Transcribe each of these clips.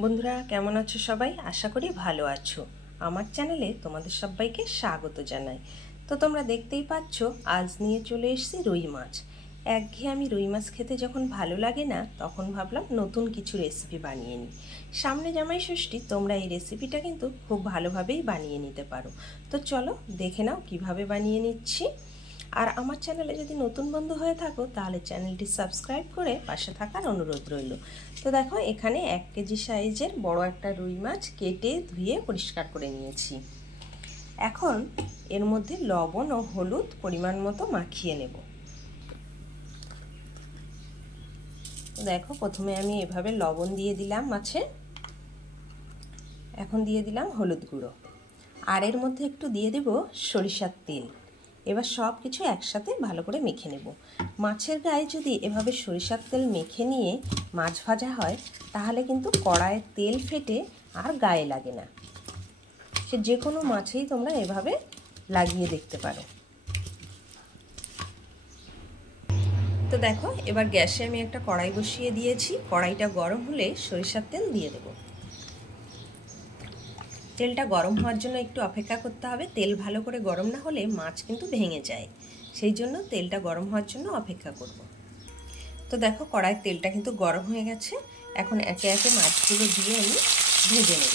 বন্ধুরা কেমন আছো সবাই? আশা করি ভালো আছো। আমার চ্যানেলে তোমাদের সবাইকে স্বাগত জানাই। তো তোমরা দেখতেই পাচ্ছ আজ নিয়ে চলে এসেছি রুই মাছ। একঘেয়েমি রুই মাছ খেতে যখন ভালো লাগে না, তখন ভাবলাম নতুন কিছু রেসিপি বানিয়ে নিই। সামনে জামাই ষষ্ঠী, তোমরা এই রেসিপিটা কিন্তু খুব ভালোভাবেই বানিয়ে নিতে পারো। তো চলো দেখে নাও কিভাবে বানিয়ে নিচ্ছি। আর আমার চ্যানেলে যদি নতুন বন্ধু হয়ে থাকো তাহলে চ্যানেলটি সাবস্ক্রাইব করে পাশে থাকার অনুরোধ রইল। তো দেখো এখানে 1 কেজি সাইজের বড় একটা রুই মাছ কেটে ধুয়ে পরিষ্কার করে নিয়েছি। এখন এর মধ্যে লবণ ও হলুদ পরিমাণ মতো মাখিয়ে নেব। দেখো প্রথমে আমি এভাবে লবণ দিয়ে দিলাম মাছে, এখন দিয়ে দিলাম হলুদ গুঁড়ো, আর এর মধ্যে একটু দিয়ে দেব সরিষার তেল। এবার সব কিছু একসাথে ভালো করে মেখে নেব। মাছের গায়ে যদি এভাবে সরিষার তেল মেখে নিয়ে মাছ ভাজা হয় তাহলে কিন্তু কড়াইয়ের তেল ফেটে আর গায়ে লাগে না। সে যে কোনো মাছেই তোমরা এভাবে লাগিয়ে দেখতে পারো। তো দেখো এবার গ্যাসে আমি একটা কড়াই বসিয়ে দিয়েছি। কড়াইটা গরম হলে সরিষার তেল দিয়ে দেব। তেলটা গরম হওয়ার জন্য একটু অপেক্ষা করতে হবে। তেল ভালো করে গরম না হলে মাছ কিন্তু ভেঙে যায়, সেই জন্য তেলটা গরম হওয়ার জন্য অপেক্ষা করব। তো দেখো কড়াইয়ের তেলটা কিন্তু গরম হয়ে গেছে। এখন একে একে মাছগুলো দিয়ে আমি ভেজে নেব।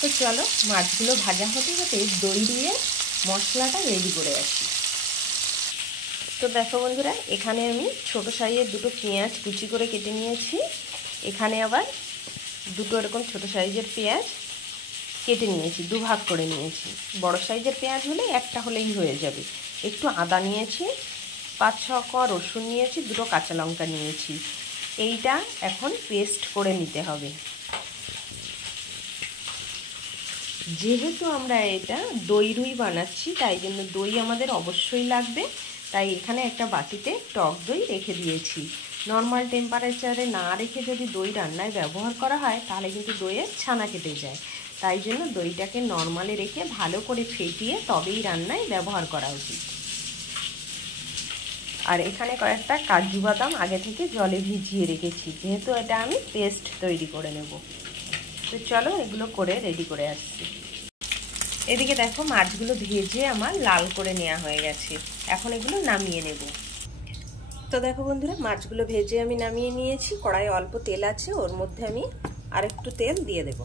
তো চলো মাছগুলো ভাজা হতে হতে দই দিয়ে মশলাটা রেডি করে আসি। তো দেখো বন্ধুরা, এখানে আমি ছোট সাইজের দুটো পেঁয়াজ কুচি করে কেটে নিয়েছি। এখানে আবার দুটো এরকম ছোট সাইজের পেঁয়াজ কেটে নিয়েছি, দুভাগ করে নিয়েছি। বড় সাইজের পেঁয়াজ হলে একটা হলেই হয়ে যাবে। একটু আদা নিয়েছি, 5-6 কোয়া রসুন নিয়েছি, দুটো কাঁচা লঙ্কা নিয়েছি। এইটা এখন পেস্ট করে নিতে হবে। যেহেতু আমরা এটা দই রুই বানাচ্ছি, তাই জন্য দই আমাদের অবশ্যই লাগবে। তাই এখানে একটা বাটিতে টক দই রেখে দিয়েছি। নর্মাল টেম্পারেচারে না রেখে যদি দই রান্নায় ব্যবহার করা হয় তাহলে কিন্তু দইয়ের ছানা কেটে যায়। তাই জন্য দইটাকে নর্মালে রেখে ভালো করে ফেটিয়ে তবেই রান্নায় ব্যবহার করা উচিত। আর এখানে কয়েকটা কাজু বাদাম আগে থেকে জলে ভিজিয়ে রেখেছি, যেহেতু এটা আমি পেস্ট তৈরি করে নেব। তো চলো এগুলো করে রেডি করে আসছি। এদিকে দেখো মাছগুলো ভেজে আমার লাল করে নেওয়া হয়ে গেছে। এখন এগুলো নামিয়ে নেব। তো দেখো বন্ধুরা, মাছগুলো ভেজে আমি নামিয়ে নিয়েছি। কড়াইয়ে অল্প তেল আছে, ওর মধ্যে আমি আরেকটু তেল দিয়ে দেব।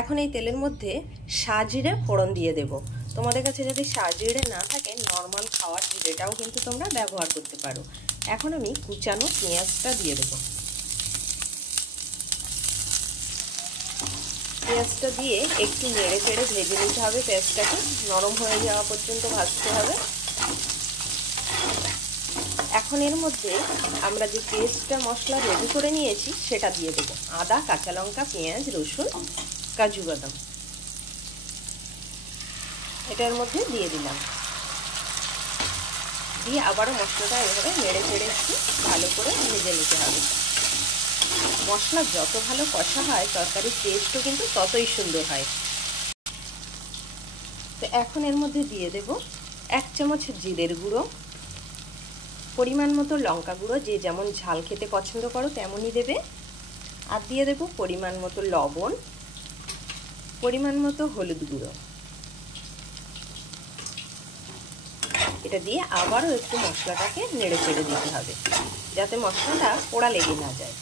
এখন এই তেলের মধ্যে সাজিরে ফোড়ন দিয়ে দেব। তোমাদের কাছে যদি সাজিরে না থাকে নর্মাল খাওয়ার জিরেটাও কিন্তু তোমরা ব্যবহার করতে পারো। এখন আমি কুচানো পেঁয়াজটা দিয়ে দেব। পেঁয়াজটা দিয়ে একটু নেড়ে চেড়ে ভেজে নিতে হবে। পেঁয়াজটাকে নরম হয়ে যাওয়া পর্যন্ত ভাজতে হবে। এখন এর মধ্যে আমরা যে পেস্টটা মশলা রেডি করে নিয়েছি সেটা দিয়ে দেবো। আদা, কাঁচা লঙ্কা, পেঁয়াজ, রসুন, কাজু বাদাম এটার মধ্যে দিয়ে দিলাম। দিয়ে আবারও মশলাটা এভাবে নেড়ে চেড়ে একটু ভালো করে ভেজে নিতে হবে। মশলা যত ভালো কষা হয় তরকারির টেস্টও কিন্তু ততই সুন্দর হয়। তো এখন এর মধ্যে দিয়ে দেব 1 চামচ জিরের গুঁড়ো, পরিমাণ মতো লঙ্কা গুঁড়ো, যে যেমন ঝাল খেতে পছন্দ করো তেমনই দেবে। আর দিয়ে দেব পরিমাণ মতো লবণ, পরিমাণ মতো হলুদ গুঁড়ো। এটা দিয়ে আবারও একটু মশলাটাকে নেড়ে চেড়ে দিতে হবে, যাতে মশলাটা পোড়া লেগে না যায়।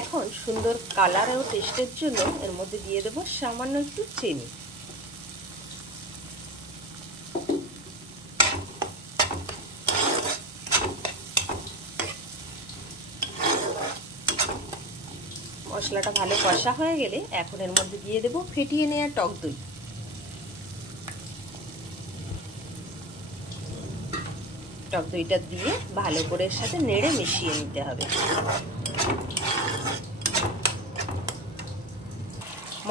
এখন সুন্দর কালার ও টেস্টের জন্য এর মধ্যে দিয়ে দেব সামান্য একটু চিনি। মশলাটা ভালো কষা হয়ে গেলে এখন এর মধ্যে দিয়ে দেব ফেটিয়ে নেওয়া টক দই। টক দইটা দিয়ে ভালো করে এর সাথে নেড়ে মিশিয়ে নিতে হবে।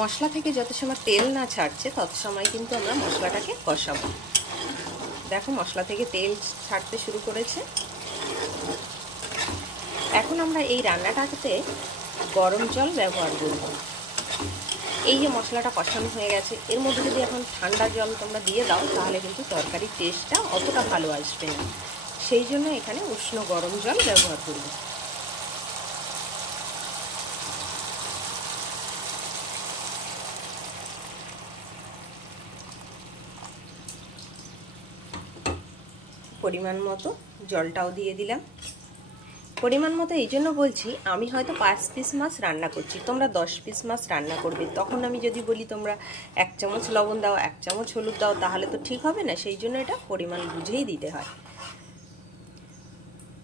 মশলা থেকে যত সময় তেল না ছাড়ছে তত সময় কিন্তু আমরা মশলাটাকে কষাবো। দেখো মশলা থেকে তেল ছাড়তে শুরু করেছে। এখন আমরা এই রান্নাটাতে গরম জল ব্যবহার করব। এই যে মশলাটা কষানো হয়ে গেছে, এর মধ্যে যদি এখন ঠান্ডা জল তোমরা দিয়ে দাও তাহলে কিন্তু তরকারির টেস্টটা অতটা ভালো আসবে না। সেই জন্য এখানে উষ্ণ গরম জল ব্যবহার করব। পরিমাণ মতো জলটাও দিয়ে দিলাম। পরিমাণ মতো এই জন্য বলছি, আমি হয়তো 5 পিস মাছ রান্না করছি, তোমরা 10 পিস মাছ রান্না করবে, তখন আমি যদি বলি তোমরা 1 চামচ লবণ দাও, 1 চামচ হলুদ দাও, তাহলে তো ঠিক হবে না। সেই জন্য এটা পরিমাণ বুঝেই দিতে হয়।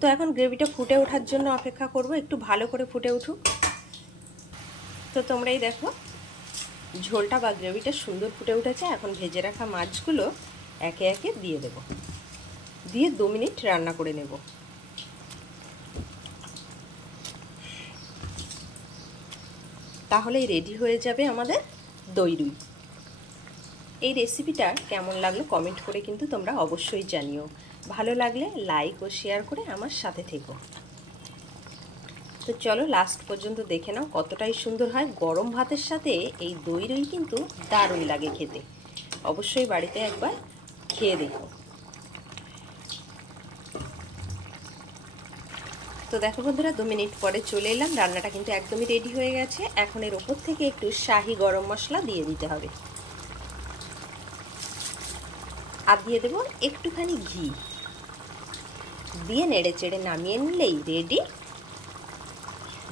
তো এখন গ্রেভিটা ফুটে ওঠার জন্য অপেক্ষা করব, একটু ভালো করে ফুটে উঠুক। তো তোমরাই দেখো ঝোলটা বা গ্রেভিটা সুন্দর ফুটে উঠেছে। এখন ভেজে রাখা মাছগুলো একে একে দিয়ে দেব, দিয়ে 2 মিনিট রান্না করে নেব। তাহলেই রেডি হয়ে যাবে আমাদের দই রুই। এই রেসিপিটা কেমন লাগলো কমেন্ট করে কিন্তু তোমরা অবশ্যই জানিও। ভালো লাগলে লাইক ও শেয়ার করে আমার সাথে থেকো। তো চলো লাস্ট পর্যন্ত দেখে নাও কতটাই সুন্দর হয়। গরম ভাতের সাথে এই দই রুই কিন্তু দারুণ লাগে খেতে। অবশ্যই বাড়িতে একবার খেয়ে দেখো। তো দেখো বন্ধুরা, 2 মিনিট পরে চলে এলাম। রান্নাটা কিন্তু একদমই রেডি হয়ে গেছে। এখন এর ওপর থেকে একটু শাহি গরম মশলা দিয়ে দিতে হবে, আর দিয়ে দেবো একটুখানি ঘি, দিয়ে নেড়ে চেড়ে নামিয়ে নিলেই রেডি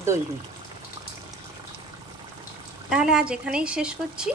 দই রুই। তাহলে আজ এখানেই শেষ করছি।